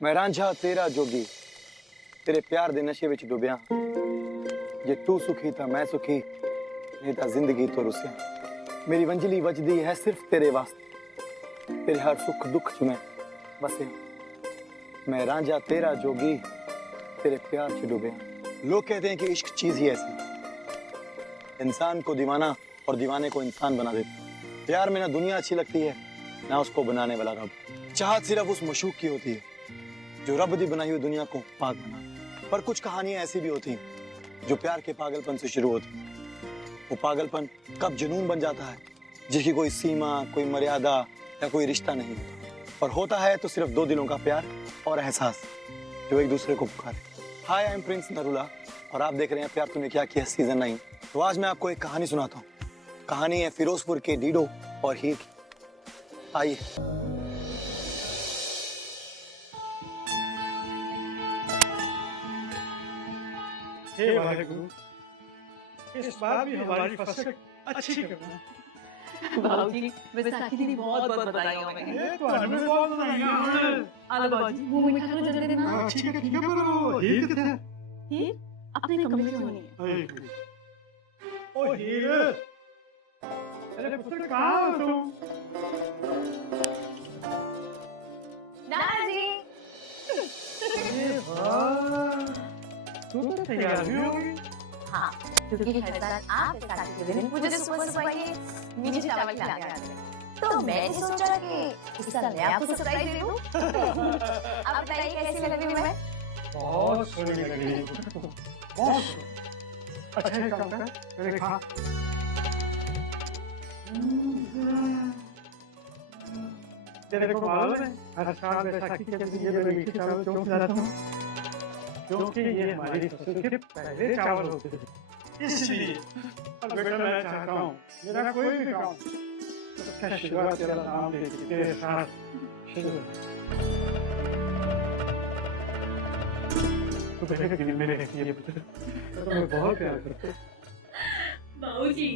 मैं रांझा तेरा जोगी तेरे प्यार दे नशे विच डुबिया जे तू सुखी था मैं सुखी नहीं था जिंदगी तो रुसिया मेरी वंजली वजदी है सिर्फ तेरे वास्ते तेरे हर सुख दुख च मैं बसे मैं रांझा तेरा जोगी तेरे प्यार च डुबिया। लोग कहते हैं कि इश्क चीज ही ऐसी इंसान को दीवाना और दीवाने को इंसान बना देता है। प्यार में ना दुनिया अच्छी लगती है ना उसको बनाने वाला रब। चाहत सिर्फ उस मशूक की होती है जो रब दी बनाई हुई दुनिया को पाक बना। पर कुछ कहानियां ऐसी भी होती हैं जो प्यार के पागलपन से शुरू होती हैं। वो पागलपन कब जुनून बन जाता है जिसकी कोई सीमा कोई मर्यादा या कोई रिश्ता नहीं होता और होता है तो सिर्फ दो दिलों का प्यार और एहसास जो एक दूसरे को पुकारे। हाय आई एम प्रिंस नरूला और आप देख रहे हैं प्यार तूने क्या किया सीजन 9। तो आज मैं आपको एक कहानी सुनाता हूँ। कहानी है फिरोजपुर के डीडो और हीर की। आइए। हे वाहेगुरु, इस बार भी हमारी फसल अच्छी करना। बाबूजी वैसाखी की बहुत बहुत बधाई हो मैंने। ये तो हमें बहुत बधाइयां हैं। आलो बाबूजी मुंह मीठा करो जल्दी देना। ठीक है पर हीर किधर है? हीर अपने कमरे में होनी है। ओ हीर, अरे पुत्र कहाँ हो तुम? नाना जी अरे वाह, तुम तो तैयार भी होगी। हाँ क्योंकि हर साल आप वैसाखी के दिन मुझे सुबह सुबह ये मीठी चावल खिलाने आते हैं तो मैंने सोचा कि इस साल मैं आपको सरप्राइज दे दूं। अब बताइए कैसी लग रही हूँ मैं? बहुत सोहनी लग रही है, बहुत सोहनी। अच्छा एक काम कर, मेरे खा। तेरे को मालूम है हर साल वैसाखी के दिन ये मैं मीठी चावल क्यों खिलाता हूँ? क्योंकि ये हमारी फसल के पहले चावल होते हैं, इसलिए। अब बेटा मैं चाहता हूँ मेरा कोई भी काम उसका शुरुआत तेरा नाम लेके तेरे साथ शुरू हो। तो बेटे दिल में रहती है पुत्र, तो मैं बहुत प्यार करता हूँ। बाबूजी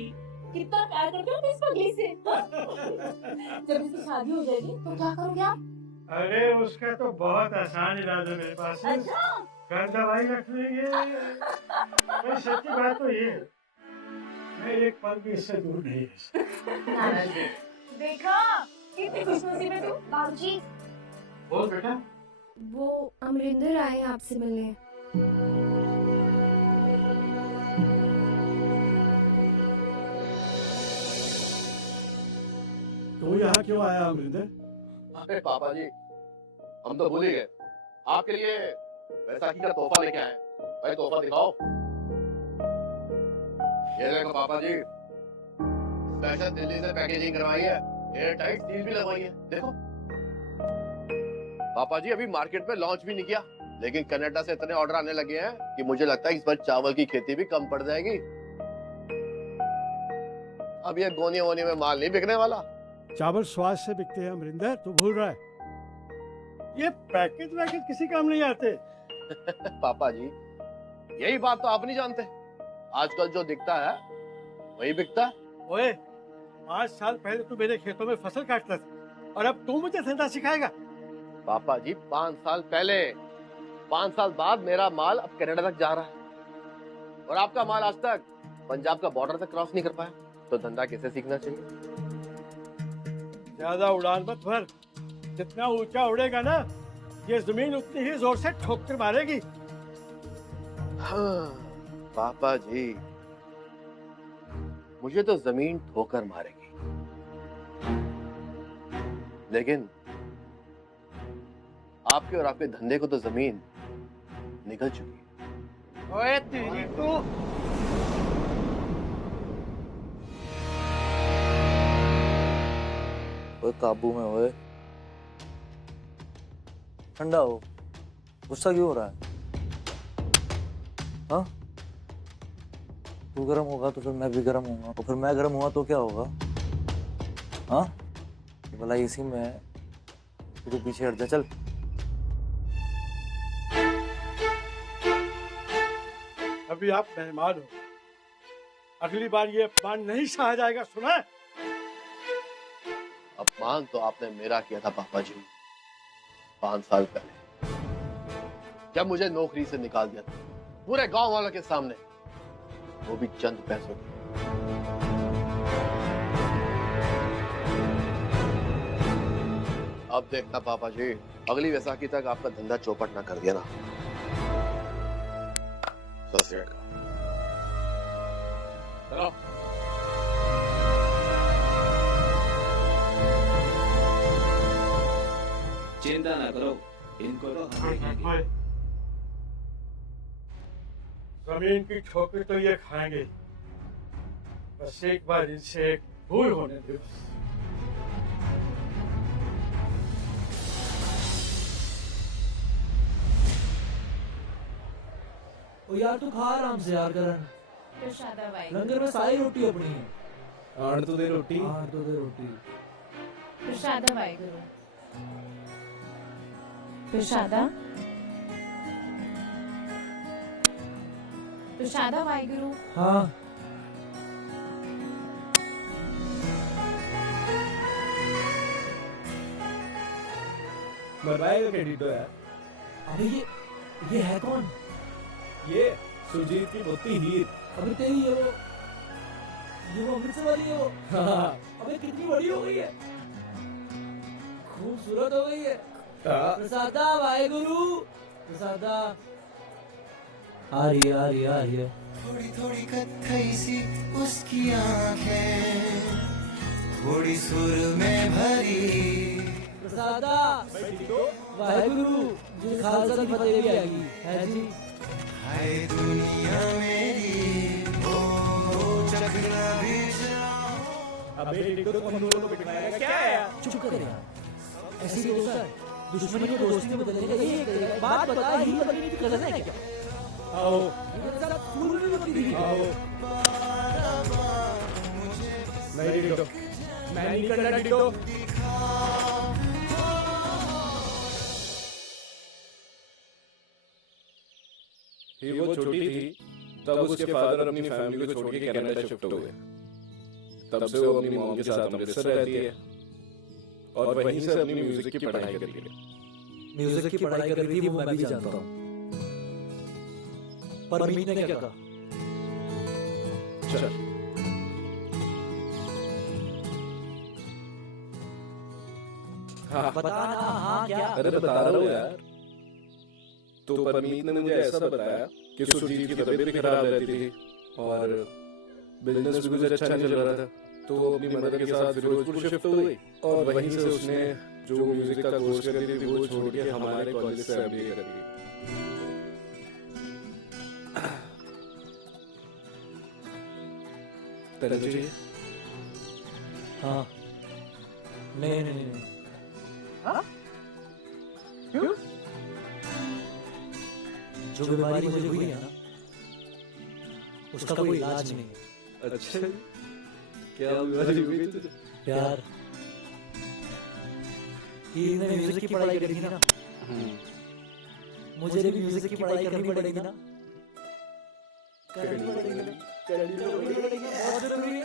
कितना प्यार करते हो इस पगली से। जब इसकी शादी हो जाएगी तो क्या करोगे आप? अरे उसका तो बहुत आसान इलाज है मेरे पास। अच्छा घर दवाई रख लेंगे। मैं सच्ची बात तो ये है, मैं एक पल भी इससे दूर नहीं है। देखा कितनी खुशनसीब है तू। बाबूजी बोल बेटा। वो अमरिंदर आए हैं आपसे मिलने। तू यहाँ क्यों आया अमरिंदर? अरे पापा जी हम तो भूल ही गए आपके लिए वैसाखी का तोहफा लेके आए। भाई तोहफा दिखाओ। ये देखो पापा जी, स्पेशल दिल्ली से पैकेजिंग करवाई है, एयर टाइट सील भी लगवाई है। देखो पापा जी अभी मार्केट में लॉन्च भी नहीं किया लेकिन कनाडा से इतने ऑर्डर आने लगे हैं कि मुझे लगता है इस बार चावल की खेती भी कम पड़ जाएगी। अब ये गोनी वोनी में माल नहीं बिकने वाला। चावल स्वाद से बिकते हैं अमरिंदर, तू भूल रहा है। ये पैकेज वैकेज किसी काम नहीं आते। पापा जी यही बात तो आप नहीं जानते, आजकल जो दिखता है वही बिकता है। ओए 5 साल पहले तू मेरे खेतों में फसल काटता था और अब तू मुझे धंधा सिखाएगा? पापा जी 5 साल पहले, 5 साल बाद मेरा माल अब कनाडा तक जा रहा है और आपका माल आज तक पंजाब का बॉर्डर तक क्रॉस नहीं कर पाया, तो धंधा कैसे सीखना चाहिए? ज्यादा उड़ान मत भर, जितना ऊंचा उड़ेगा ना ये जमीन उतनी ही जोर से ठोकर मारेगी। हाँ, पापा जी मुझे तो जमीन ठोकर मारेगी लेकिन आपके और आपके धंधे को तो जमीन निकल चुकी है। ओए तेरी तो ओए काबू में ओए, ठंडा हो, गुस्सा क्यों हो रहा है? हाँ तू गर्म होगा तो फिर मैं भी गर्म होऊंगा और फिर मैं गर्म हुआ तो क्या होगा? हाँ भला इसी में तू पीछे हट जा। चल अभी आप मेहमान हो, अगली बार ये अपमान नहीं सहा जाएगा, सुना? अपमान तो आपने मेरा किया था पापा जी 5 साल पहले। जब मुझे नौकरी से निकाल दिया था पूरे गांव वालों के सामने, वो भी चंद पैसों के। अब देखना पापा जी, अगली वैसाखी तक आपका धंधा चौपट ना कर दिया ना। सत श्री अकाल। चलो। चिंता ना करो, इनको तो हम देखेंगे। जमीन की ठोकर तो ये खाएंगे, बस एक बार इनसे एक भूल होने दो। ओ यार तू खा आराम से यार करण, प्रसादा भाई लंगर में सारी रोटी अपनी है। आड़ तो दे रोटी। हाँ तो दे रोटी। प्रसादा भाई गुरु प्रसादा प्रसादा भाई गुरु हाँ मरवाएगा कैडिटो यार। अबे ये है कौन? ये सुजीत की पोती हीर। अबे तेरी ये वो अमृतसर वाली है वो। हाँ। अबे कितनी बड़ी हो गई है, खूबसूरत हो गई है। प्रसादा भाई गुरु प्रसादा आ रही है, आ रही है, आ रही है। थोड़ी थोड़ी कत्थई सी उसकी आंखें, थोड़ी सुर में भरी। प्रसादा वाहेगुरु जी खालसा की फतेह भी आएगी है जी। हाय दुनिया मेरी ओ चकना भी अबे टिटो तो हम दोनों को बिठाएगा क्या है यार? चुप कर यार, ऐसी दोस्त है दुश्मनी को दोस्ती में बदलने का यही तरीका है। बात बता, ही बदलने की गलत है क्या? आओ मेरे साथ स्कूल में होती थी। आओ। नहीं टिटो, मैं नहीं करना टिटो। ये वो छोटी थी तब उसके फादर अपनी फैमिली को छोड़ के कनाडा शिफ्ट हो गए। तब से वो अपनी मॉम के साथ अमृतसर रहती है और वहीं से अपनी म्यूजिक की पढ़ाई कर रही है। म्यूजिक की पढ़ाई कर रही थी वो मैं भी जानता हूँ, पर मीत ने क्या कहा? चल हाँ बता ना, हाँ क्या? अरे बता रहा हूँ यार। तो परमीत ने मुझे ऐसा बताया कि सुरजीत की तबीयत भी खराब रहती थी और बिजनेस भी कुछ अच्छा नहीं चल रहा था, तो वो अपनी मदर के साथ फिरोजपुर शिफ्ट हो गई और वहीं से उसने जो म्यूजिक का कोर्स कर रही थी वो छोड़ के हमारे कॉलेज से एमबीए कर ली। तेरा चाहिए? हाँ नहीं नहीं नहीं। क्यों? जो बीमारी मुझे हुई है ना उसका कोई इलाज नहीं है। अच्छा क्या बीमारी हुई तुझे? प्यार। हीर ने म्यूजिक की पढ़ाई करी थी ना, मुझे भी म्यूजिक की पढ़ाई करनी पड़ेगी ना। करनी पड़ेगी, बहुत जरूरी है।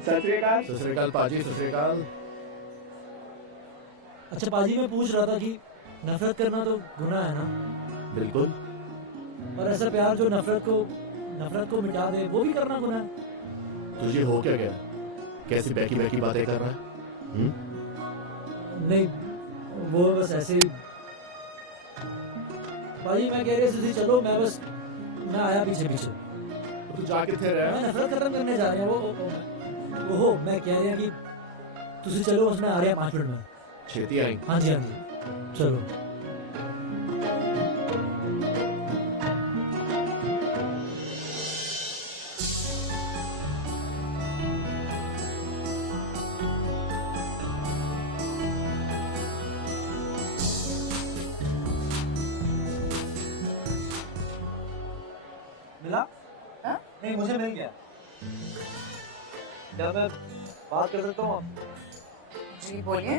सत श्री अकाल पाजी। सत श्री अकाल। अच्छा पाजी, मैं पूछ रहा था कि नफरत करना तो गुनाह है ना? बिल्कुल। और ऐसा प्यार जो नफरत को मिटा दे वो भी करना गुनाह है? तुझे हो क्या गया? कैसी बैकी बैकी बातें कर रहा है? नहीं वो बस ऐसे ही। भाई मैं कह रहे थे चलो, मैं आया पीछे पीछे। तू जाके थे रहा मैं नफरत खत्म करने जा रहे हैं वो मैं कह रहे हैं कि तुझे चलो, उसमें आ रहे हैं 5 मिनट में। छेती आएंगे। हाँ जी हाँ जी चलो। मिला? नहीं मुझे मिल गया। क्या मैं बात कर सकता हूँ आप? जी बोलिए।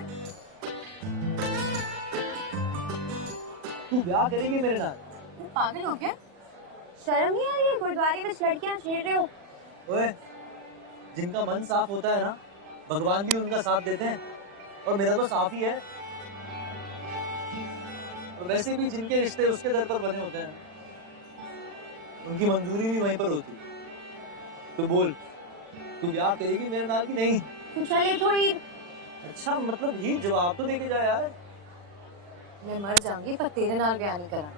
तू ब्याह करेगी मेरे साथ? तू पागल हो गया? शर्म नहीं आ रही है गुरुद्वारे में लड़कियां छेड़ रहे हो? ओए, जिनका मन साफ होता है ना, भगवान भी उनका साथ देते हैं, और मेरा तो साफ ही है। और वैसे भी जिनके रिश्ते उसके दर पर बने होते हैं, उनकी मंजूरी भी वहीं पर होती है। तो बोल, तू ब्याह करेगी मेरे नाल की नहीं? चले थोड़ी। अच्छा, मतलब ही जवाब तो देके जा यार। मैं मर जाऊंगी पर तेरे नाल ब्याह नहीं करा।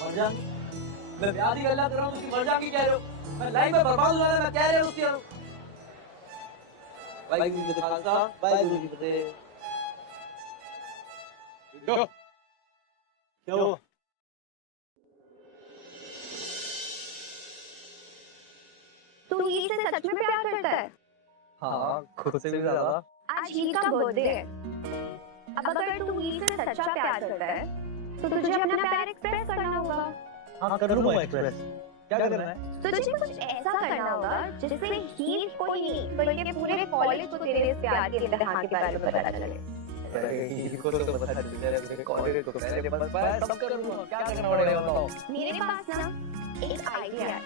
मर जा? मैं ब्याह की गल्ला कर रहा हूँ, तुम मर जा की कह रहे हो? मैं लाइफ में बर्बाद हो जाना, मैं कह रहा हूँ उसके। भाई गुरु जी खालसा, भाई गुरु जी फतेह। क्या हुआ? तू हीर से सच में प्यार करता है? हाँ, खुद से भी ज्यादा। आज हीर का बर्थडे है। अब अगर तू हीर से सच्चा प्यार करता है तो तुझे अपना प्यार एक्सप्रेस करना होगा। हाँ, कर लूँगा एक्सप्रेस। क्या करना है? तुझे कुछ ऐसा करना होगा जिससे हीर कोई नहीं बल्कि पूरे कॉलेज को तेरे इस प्यार के इम्तिहान के बारे में पता चले। इनको तो पता चल जाए, मेरे कॉलेज को पहले बस मैं सब करूँगा। क्या करना पड़ेगा बताओ? मेरे पास ना एक आइडिया है।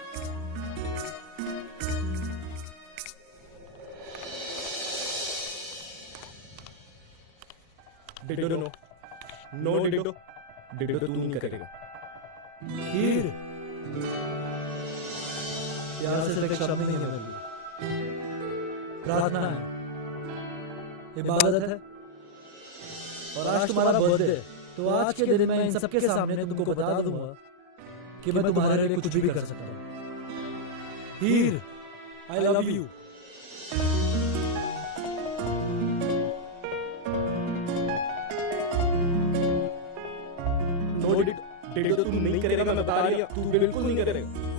डिडो नो, नो डिडो, डिडो तू नहीं करेगा। हीर, प्यार से सिर्फ शब्द नहीं है, प्रार्थना है, इबादत है। और आज तुम्हारा बर्थडे है, तो आज के दिन मैं इन सबके सामने तुमको बता दूंगा कि मैं तुम्हारे लिए कुछ भी कर सकता हूँ। हीर, आई लव यू। नो डिडो तू नहीं करेगा, मैं बता रही हूँ, तू बिल्कुल नहीं करेगा।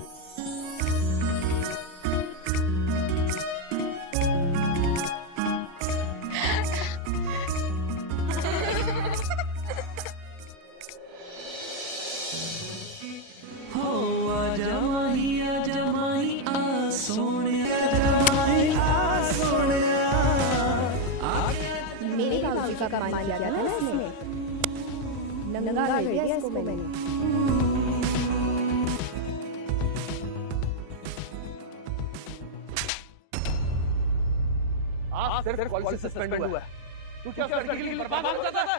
मेरे बाबूजी का काम किया था ना इसने, नंगा कर दिया इसको मैंने। आज सिर्फ कॉलेज से सस्पेंड हुआ है। तू क्या लड़की के लिए बर्बाद हो जाता है?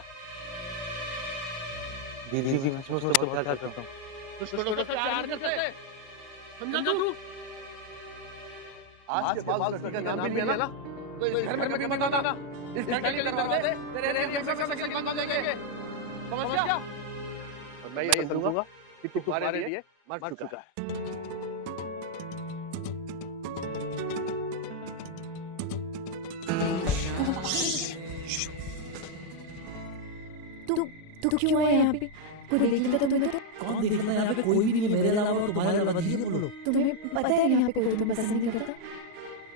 दीदी भी मैं सोचता हूँ क्या करता हूँ। तो छोटे से प्यार करते हैं, समझा तू? आज के बाद लड़की का नाम भी लिया ना, तो इस घर में भी मत आना। इस घर के दरवाजे तेरे रिएक्शन से बंद हो जाएंगे। समझ गया? और मैं ये समझूंगा कि तू तुम्हारे लिए मर चुका है। तू क्यों है यहाँ पे? कोई देखेगा तो तुम्हें तो? कौन देखना है यहाँ पे? कोई भी नहीं है मेरे अलावा, और तुम्हारे अलावा। ये बोलो, तुम्हें पता है यहाँ पे कोई तुम्हें पसंद नहीं करता?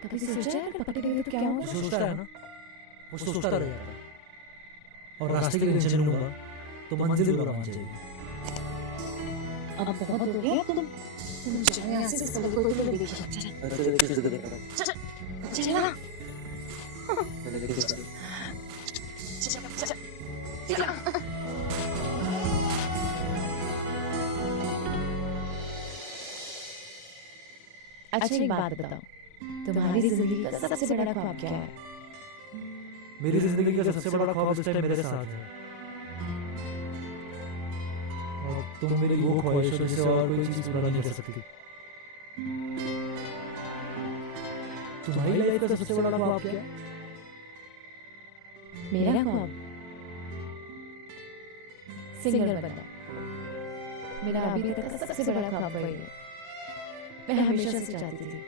कभी सोचा है अगर पकड़े गए तो क्या होगा? सोचता है ना, वो सोचता रह जाता है। और रास्ते के टेंशन लूंगा तो मंजिल बुरा मान जाएगी। अब बहुत हो गया तुम जाओ यहाँ से, इस कलर को तुम देखिए। चल किस जगह देख रहा हूँ? चल ना। अच्छा एक बात बताओ, तुम्हारी जिंदगी का सबसे बड़ा ख्वाब क्या है? मेरी जिंदगी का सबसे बड़ा ख्वाब इस टाइम मेरे साथ है, और तुम मेरी वो ख्वाहिशों से और कोई चीज पूरा नहीं कर सकती। तुम्हारी लाइफ का सबसे बड़ा ख्वाब क्या है? मेरा ख्वाब सिंगर बनना। मेरा अभी तक का सबसे बड़ा ख्वाब वही है। मैं हमेशा से चाहती थी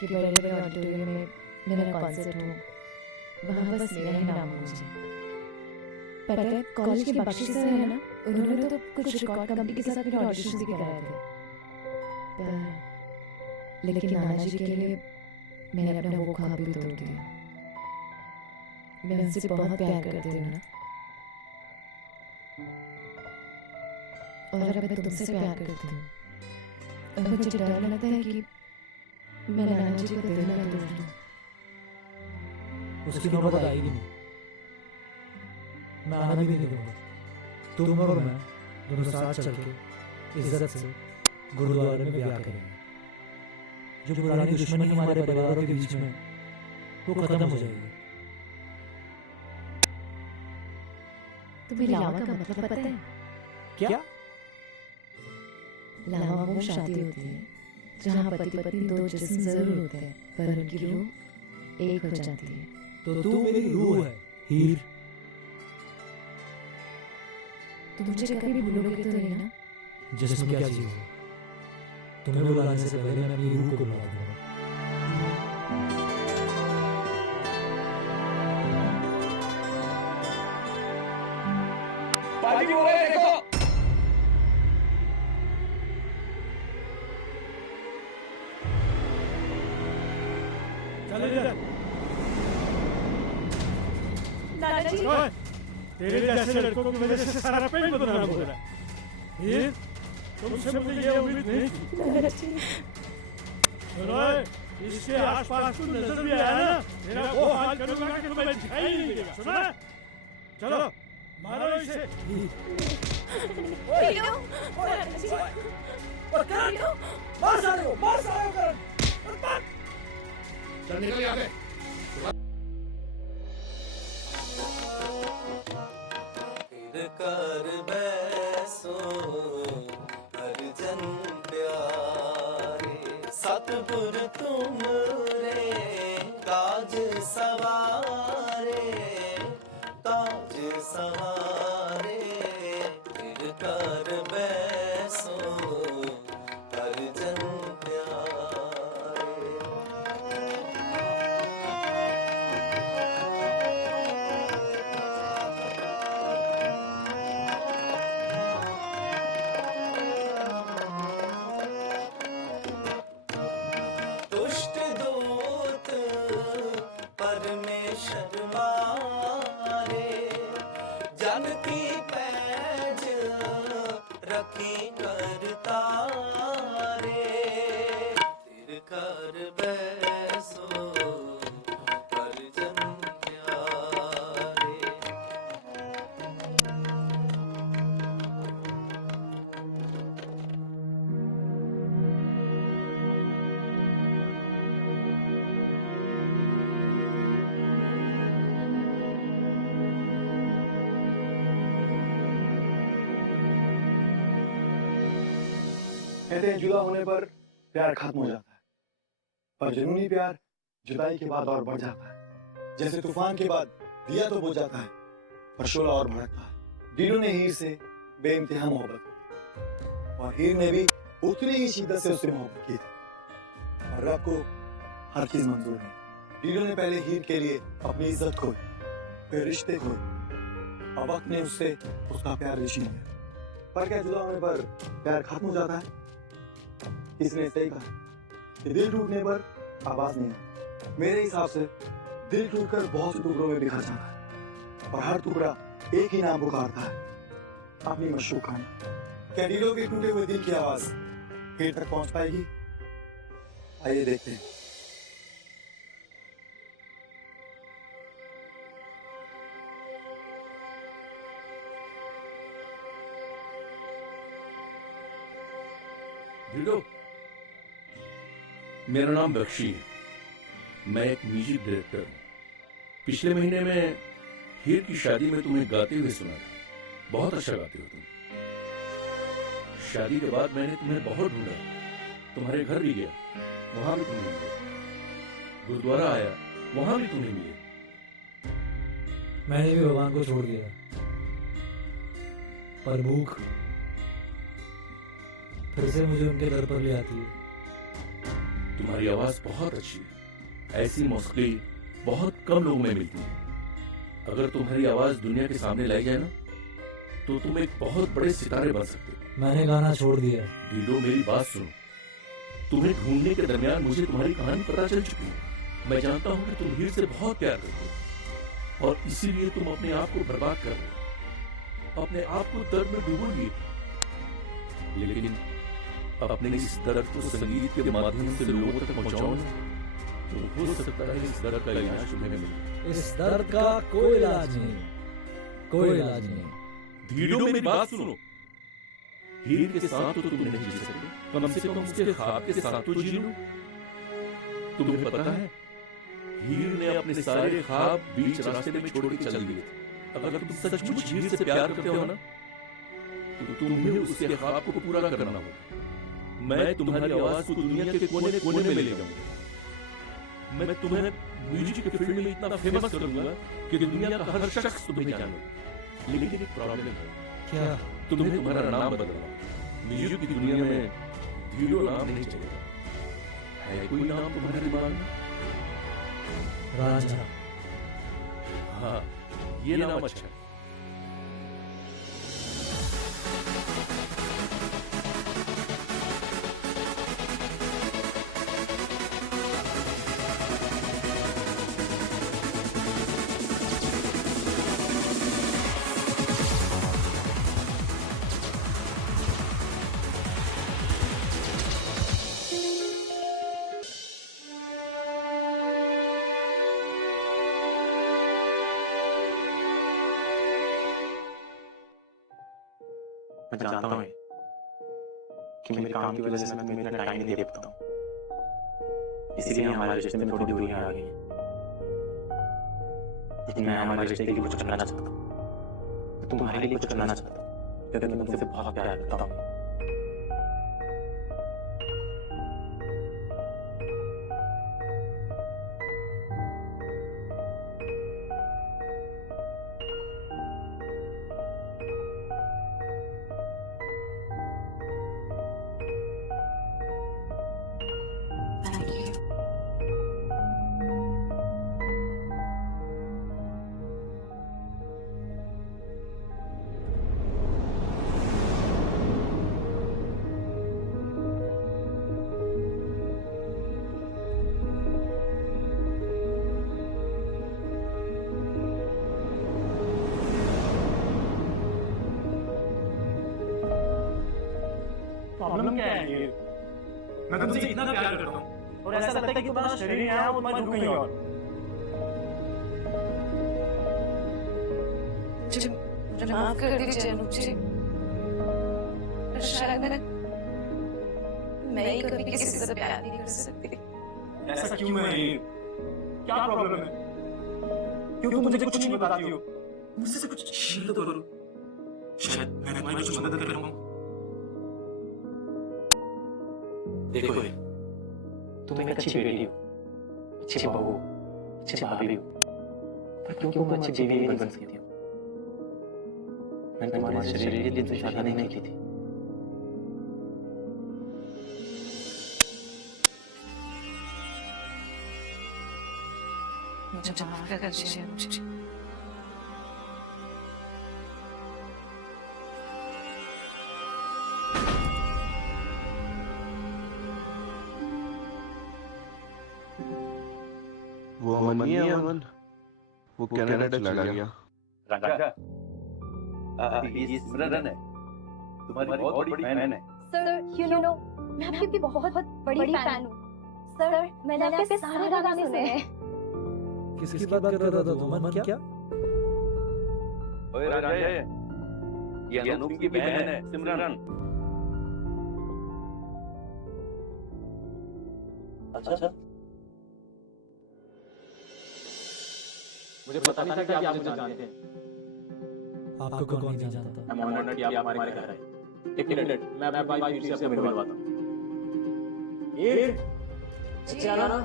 कि बड़े बड़े ऑडिटोरियम में मेरा कॉन्सर्ट हो, वहाँ बस मेरा ही नाम हो मुझे। पता है कॉलेज के बख्शी सर है ना, उन्होंने तो कुछ रिकॉर्ड कंपनी के साथ मेरे ऑडिशंस भी कराए थे, पर लेकिन नाना जी के लिए मैंने अपना वो ख्वाब भी तोड़ दिया। मैं उनसे बहुत प्यार करती हूँ ना, और अब मैं तुमसे प्यार करती हूँ, और मुझे डर लगता है कि मैं नाना जी का दिल ना तोड़ दूँ। उसकी नौबत आएगी नहीं, मैं आना भी नहीं दूंगा। तुम और मैं दोनों साथ चल के इज्जत से गुरुद्वारे में ब्याह करेंगे। जो पुरानी दुश्मनी हमारे परिवारों के बीच में है, वो खत्म हो जाएगी। तुम्हें लावा का मतलब पता है? क्या? लावा वो शादी होती है जहाँ पति पत्नी दो जिस्म जरूर होते हैं पर उनकी रूह एक हो जाती है। तो तू मेरी रूह है हीर। तुम मुझे कभी भूलोगे तो नहीं ना? जिस्म क्या चीज है? तुम्हें बुलाने से पहले मैं अपनी रूह को बुला दूंगा। पाजी वो है, देखो। चले जा। दादाजी ओए, तेरे जैसे लड़कों की वजह से सारा पेट बदनाम हो रहा है। हीर, तुमसे मुझे ये उम्मीद नहीं थी। दादाजी सुनो, इसके आसपास तू नजर भी आया ना, मेरा वो हाल करूंगा कि तुम्हें दिखाई नहीं देगा। सुना? चलो, मारो इसे। टीटू दादाजी टीटू मार साले को, मार साले को। चल निकल यहाँ से। फिर कर बैसो अर्जन प्यारे, सतगुर तुम रे काज सवारे, काज सवारे। फिर कर बैसो अर्जन प्यारे। दुष्ट दूत परमेश्वर मारे, जनती पैज रखी करतारे। फिर कर बैसो अर्जन प्यारे। कहते हैं जुदा होने पर प्यार खत्म हो जाता है, पर जुनूनी प्यार जुदाई के बाद और बढ़ जाता है। जैसे तूफान के बाद दिया तो बुझ जाता है, पर शोला और भड़कता है। डीडो ने हीर से बेइंतहा मोहब्बत की और हीर ने भी उतनी ही शिद्दत से उससे मोहब्बत की थी। और रब को हर चीज मंजूर है। डीडो ने पहले हीर के लिए अपनी इज्जत खोई, फिर रिश्ते खोए, और वक्त ने उससे उसका प्यार छीन लिया। पर क्या जुदा होने पर प्यार खत्म हो जाता है? किसने सही कहा कि दिल टूटने पर आवाज नहीं आती। मेरे हिसाब से दिल टूटकर बहुत से टुकड़ों में बिखर जाता है, और हर टुकड़ा एक ही नाम पुकारता है, अपनी मशूक खाना। क्या डीडो के टूटे हुए दिल की आवाज हीर तक पहुंच पाएगी? आइए देखते हैं। डीडो, मेरा नाम बख्शी है। मैं एक म्यूजिक डायरेक्टर हूँ। पिछले महीने में हीर की शादी में तुम्हें गाते हुए सुना था। बहुत अच्छा गाते हो तुम। शादी के बाद मैंने तुम्हें बहुत ढूंढा, तुम्हारे घर भी गया, वहां भी तुम्हें मिले। गुरुद्वारा आया, वहां भी तुम्हें मिले। मैंने भी भगवान को छोड़ दिया, पर भूख फिर से मुझे उनके घर पर ले आती है। तुम्हारी आवाज बहुत अच्छी है। ऐसी मौसीकी बहुत कम लोगों में मिलती है। अगर तुम्हारी आवाज दुनिया के सामने लाई जाए ना, तो तुम एक बहुत बड़े सितारे बन सकते हो। मैंने गाना छोड़ दिया। डीडो, मेरी बात सुनो। तुम्हें ढूंढने के दरमियान मुझे तुम्हारी कहानी पता चल चुकी है। मैं जानता हूँ कि तुम हीर से बहुत प्यार करते हो, और इसीलिए तुम अपने आप को बर्बाद कर रहे हो, अपने आप को दर्द में डूबो लिए। लेकिन अपने इस दर्द को संगीत के माध्यम से लोगों तक पहुंचाओ ना, तो हो सकता है इस दर्द का इलाज तुम्हें मिले। इस दर्द का कोई इलाज नहीं, कोई इलाज नहीं। डीडो, मेरी बात सुनो। हीर के साथ तो तुम नहीं जी सकते, कम से कम उसके ख्वाब के साथ तो जी लो। तुम्हें पता है, हीर ने अपने सारे ख्वाब बीच रास्ते में छोड़ के चल दिए थे। अगर तुम सचमुच हीर से प्यार करते हो ना, तो तुम्हें उसके ख्वाब को पूरा करना होगा। मैं तुम्हारी आवाज को दुनिया के कोने कोने में ले जाऊंगा। मैं तुम्हें म्यूजिक के फील्ड में इतना फेमस करूंगा कि दुनिया का हर शख्स तुम्हें जाने। लेकिन एक प्रॉब्लम है। क्या? तुम्हें तुम्हारा नाम बदलना। म्यूजिक की दुनिया में धीरो नाम नहीं चलेगा। है कोई नाम तुम्हारे दिमाग में? राजा। हाँ, ये नाम अच्छा है। मैं जानता हूँ कि मेरे काम की वजह से मैं तुम्हें इतना टाइम नहीं दे पाता हूँ, इसीलिए हमारे रिश्ते में थोड़ी दूरियां आ गई हैं। लेकिन मैं हमारे रिश्ते के लिए कुछ करना चाहता हूँ। मैं तुम्हारे लिए कुछ करना चाहता हूँ, क्योंकि मैं तुमसे बहुत प्यार करता हूँ। प्रॉब्लम क्या है ये? मैं तुमसे इतना प्यार करता हूँ और ऐसा लगता है कि तुम्हारा शरीर यहाँ है और तुम्हारा रुक कहीं और। मुझे माफ कर दीजिए अनूप जी। शायद मैं ही कभी किसी से प्यार नहीं कर सकती। ऐसा क्यों है ये? क्या प्रॉब्लम है? क्यों तुम मुझे कुछ नहीं बताती हो? मुझसे कुछ छीन तो करो, शायद मैं तुम्हारी कुछ मदद कर पाऊँ। देखो तुम एक अच्छी बेटी हो, अच्छी बहू, अच्छी भाभी हो, पर क्यों तुम अच्छी बीवी नहीं बन सकती हो? मैंने तुम्हारे शरीर के दिन से शादी नहीं की थी। मुझे माफ कर दीजिए अनूप जी। वो अमन नहीं है अमन, वो कनाडा चला गया। राजा, ये सिमरन है, तुम्हारी बहुत बड़ी फैन है। सर, यू नो, मैं आपकी बहुत बड़ी फैन हूँ। सर, मैंने आपके सारे गाने सुने हैं। किसकी बात कर रहा था तुम? अमन क्या? ओए राजा, ये अनूप की बहन है सिमरन। अच्छा, मुझे पता नहीं था कि आप मुझे जानते हैं। आपको कौन नहीं जानता? I'm honored कि आप हमारे घर आए। एक मिनट, मैं अपने भाई वीर से मिलवाता हूँ। वीर, अच्छे आना।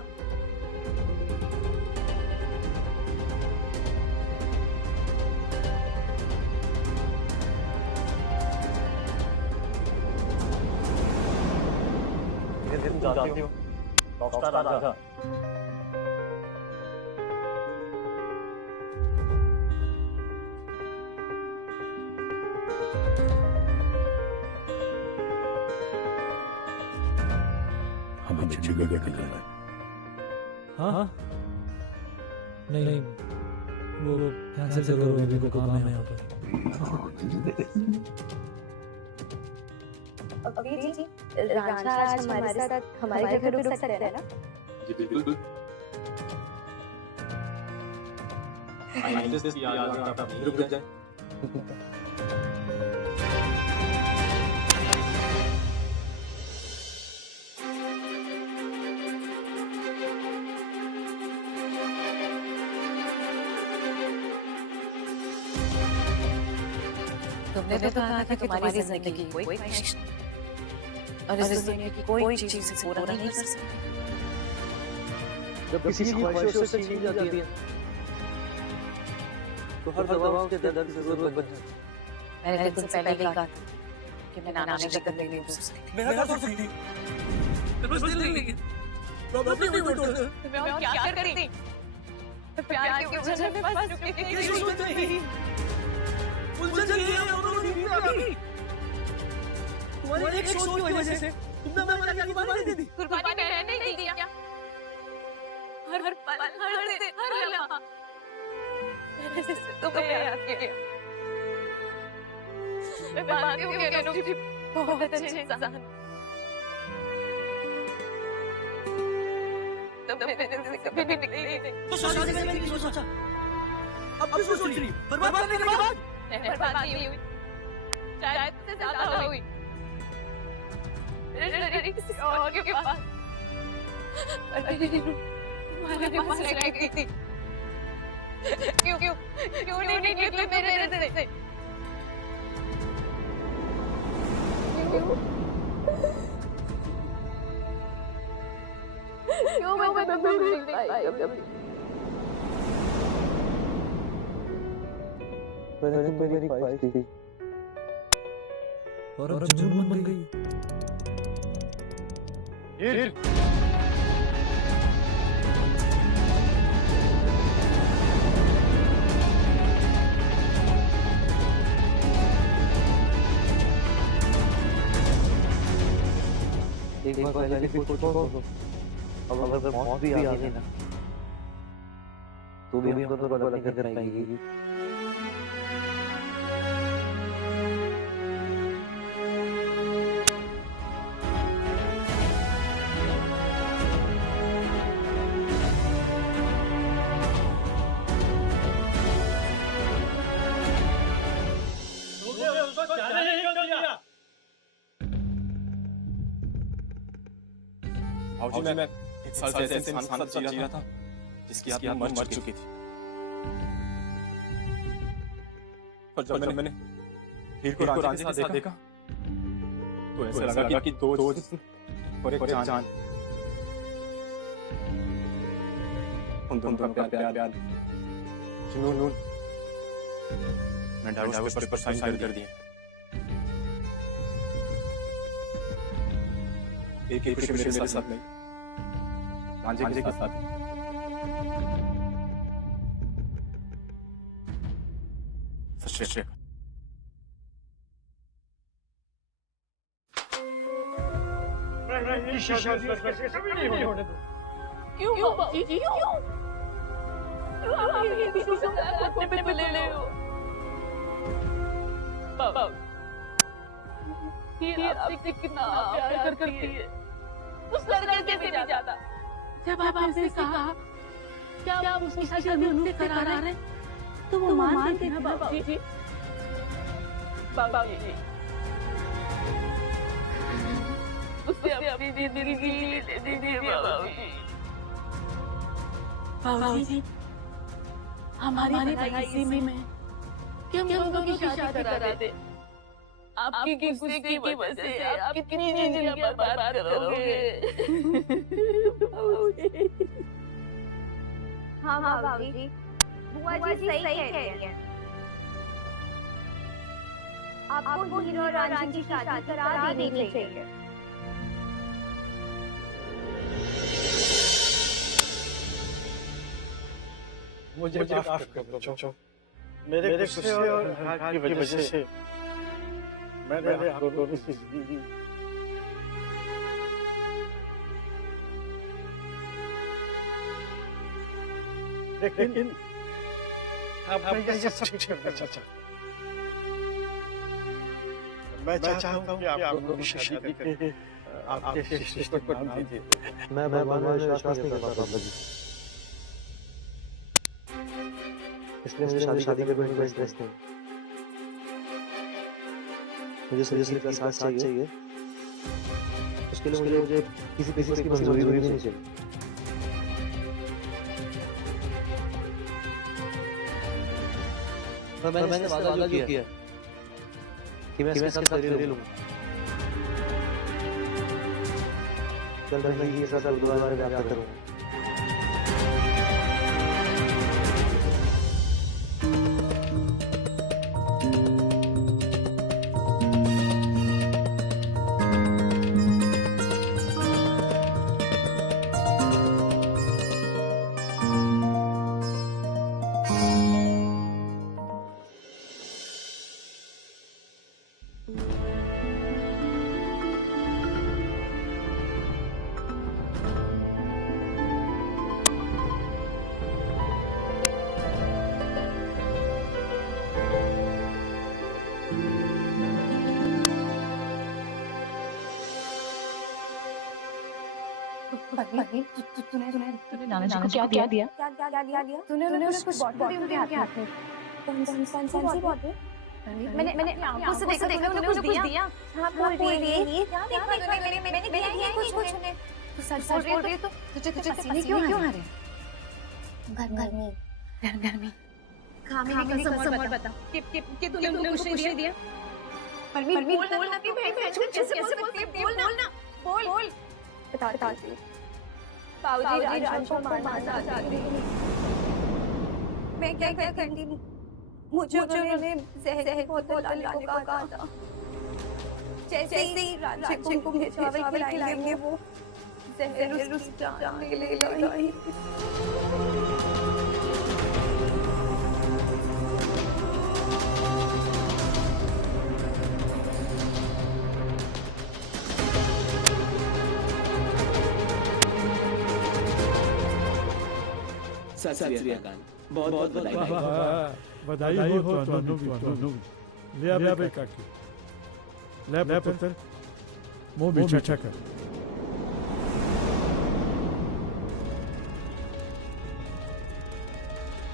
तुम जानते हो, रॉकस्टार राजा। हमें चंडीगढ़ निकलना है। हाँ? नहीं, वो कैंसिल करो, मेरे को काम है यहाँ पर। वीर जी, राजा आज हमारे साथ हमारे घर रुक सकते हैं ना? जी बिल्कुल। रुक जाए। तुमने तो कहा था कि तुम्हारी जिंदगी की कोई ख्वाहिश नहीं और इस दुनिया की कोई चीज उसे पूरा नहीं कर सकती। जब किसी की ख्वाहिशों से छीन जाती है तो हर दवा उसके दर्द की जरूरत बन जाती है। मैंने तुमसे पहले ही कहा था कि मैं नाना जी का नहीं हो सकती। मेरा दर्द सुन ली तो बस दिल नहीं प्रॉब्लम नहीं हुई तो मैं और क्या करती? प्यार के उलझन में फंस चुकी थी। कैसे सोच रही उलझन नहीं है हम दोनों ठीक है अभी तुम्हारी एक सोच की वजह से तुमने मेरे लिए कुर्बानी दे दी। कुर्बानी मैंने नहीं दी क्या? हर पल हर दिन हर लम्हा मैंने तुम्हें याद किया। मैं मानती हूँ कि अनूप जी बहुत अच्छे इंसान। तुम मेरे दिल से कभी भी निकली नहीं। तो शादी करने की क्यों सोचा? अब क्यों सोच रही? बर्बाद करने के बाद? मैं बर्बाद नहीं हुई, शायद से ज्यादा हुई। मेरे किसी और के पास तुम्हारे पास रह गई थी। क्यों क्यों क्यों नहीं निकले मेरे दिल से? क्यों मैं भूल नहीं पाई कभी? पहले तो मेरी ख्वाहिश थी और अब जुनून बन गई। एक बार पहले भी कुछ हो अब अगर मौत भी आ गई ना तो भी हमको तो अलग नहीं कर पाएंगे। भाऊजी मैं एक साल से ऐसे इंसान के साथ जी रहा था जिसकी आत्मा मर चुकी थी और जब मैंने हीर को रांझे के साथ देखा तो ऐसा लगा कि दो और एक जान उन दोनों का प्यार जुनून मैं डाइवोर्स पेपर पर साइन कर दिए। एक खुशी मेरे साथ नहीं रांझे के साथ सच श्री कभी नहीं होने दो। क्यों बाबूजी क्यों? क्यों आप ये डिसीजन अपने पे ले रहे हो? बाबा ये आपसे कितना प्यार करती है। उस लड़के से भी ज्यादा। जब आप आपसे कहा क्या आप उसकी शादी उनसे करा रहे तो वो मान गए ना बाबूजी। बाबूजी उससे अपनी जिंदगी जीने दीजिए बाबूजी। बाबूजी हमारी भाई इसी में कि हम दोनों की शादी करा दे। आपकी गुस्से की वजह से आप कितनी जिंदगियां बर्बाद करोगे। हाँ बाबूजी, बुआ जी सही कह रही हैं। आपको हीरो और रांझी की शादी करा देनी चाहिए। मुझे माफ कर दो बच्चों। मेरे गुस्से और राग की वजह से मैंने आप दोनों की जिंदगी लेकिन आप ये सब ठीक करना चाचा। मैं चाहता हूँ कि आप दोनों की शादी करके आपके रिश्ते को नाम दीजिए। मैं भगवान में विश्वास नहीं करता बाबा जी, इसलिए मुझे शादी करने में कोई इंटरेस्ट नहीं। मुझे सीरियसली का साथ चाहिए, उसके लिए मुझे किसी की मंजूरी नहीं चाहिए। मैंने वादा जो किया कि मैं इसके साथ ले लूंगा। कल मैं ये साथ दोबारा व्याख्या करूंगा। तूने नाना जी को क्या दिया? तूने कुछ बॉटल दी उनके हाथ में। कौन सी बॉटल? मैंने आंखों से देखा तूने कुछ दिया। हाँ बोल रही है। मैंने दिया कुछ ने। तू सच बोल रही है तो तुझे पसीने क्यों आ रहे हैं? गर्मी। खाने का समझ बता कि तूने उन्हें कुछ नहीं दिया। परवीन बोल ना कि मैं कैसे बोल सकती है? बोल ना बोल। बता बाबूजी राज को मारना चाहते हैं। मैं क्या करती? मुझे उन्होंने जहर बोतल लाने को कहा था। जैसे ही राज को चावल खिलाएंगे वो जहर उस जान ले लाई। सत श्री अकाल। बहुत बधाई हो ਤੁਹਾਨੂੰ ਲਿਆ ਬੇ ਕਾਕੀ ਲੈ ਪੁੱਤਰ ਮੂੰਹ ਮਿੱਠਾ ਕਰ।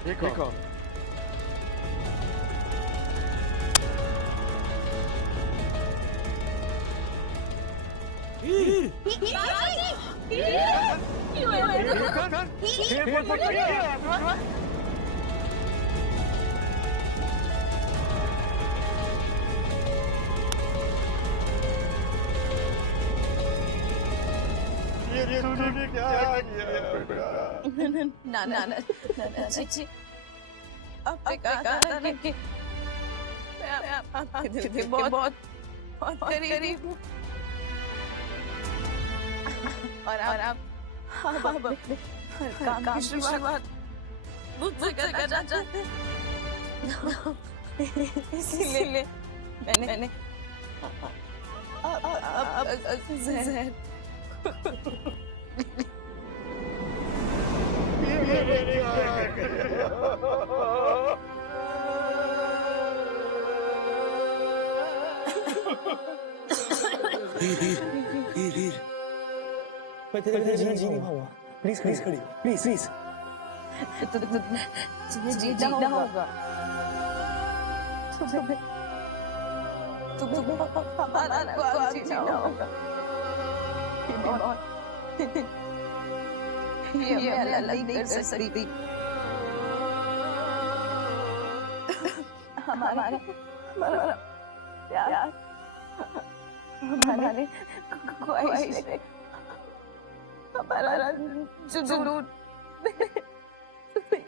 ਦੇਖੋ नाना जी अब बहुत गरीब हूँ और आप काम की शुरुआत मुझसे करना चाहते हैं। इसलिए मैंने जहर मैं तेरे जी नहीं पाऊंगा। प्लीज खड़ी प्लीज। तुम्हें जीना होगा। तुम्हें हमारा जीना होगा। ये मैं अलग नहीं कर सकती। हमारा प्यार हमारे ख्वाहिशें हमारा जुनून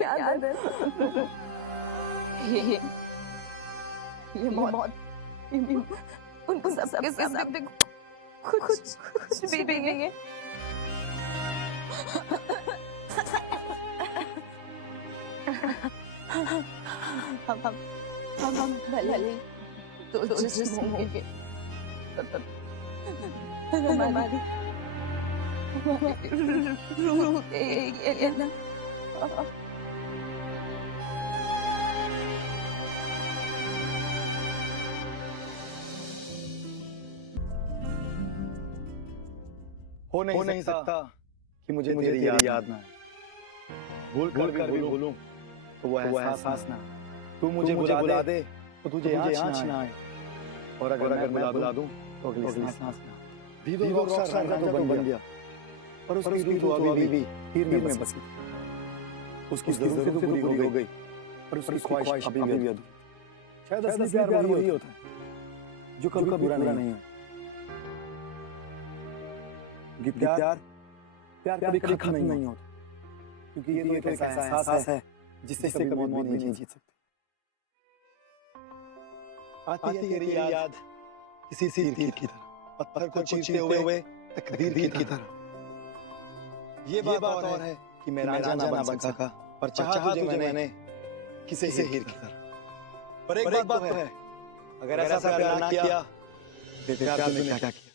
याद है। ये मौत उन सबके सामने कुछ भी नहीं है। हम भले दो जिस्म होंगे हमारी रूह एक है ना। हो नहीं सकता कि मुझे तेरी याद ना आए। भूल कर भी बोलूं तो वो एहसास ना। तू मुझे बुला दे तो तुझे आँच ना आए। और अगर मैं बुला दूं तो अगली सांस ना। दीदो रॉकस्टार राजा तो बन गया पर उसकी रूह तो अभी भी हीर में बसी। उसकी जरूरतें तो पूरी हो गई पर उसकी ख्वाहिश अभी भी अधूरी। शायद असली प्यार वही होता है जो कभी बुरा नहीं है। कि प्यार कभी खत्म नहीं होता, क्योंकि ये तो एक ऐसा एहसास है जिससे कभी मौत भी नहीं जीत सकती। आती है तेरी याद किसी तीर की तरह, पत्थर को चीरते हुए तकदीर की तरह। ये बात और है कि मैं राजा ना बन सका, पर चाहा तुझे मैंने किसी हीर की तरह। पर एक बात तो है, अगर ऐसा प्यार ना किया, फिर प्यार तूने क्या किया?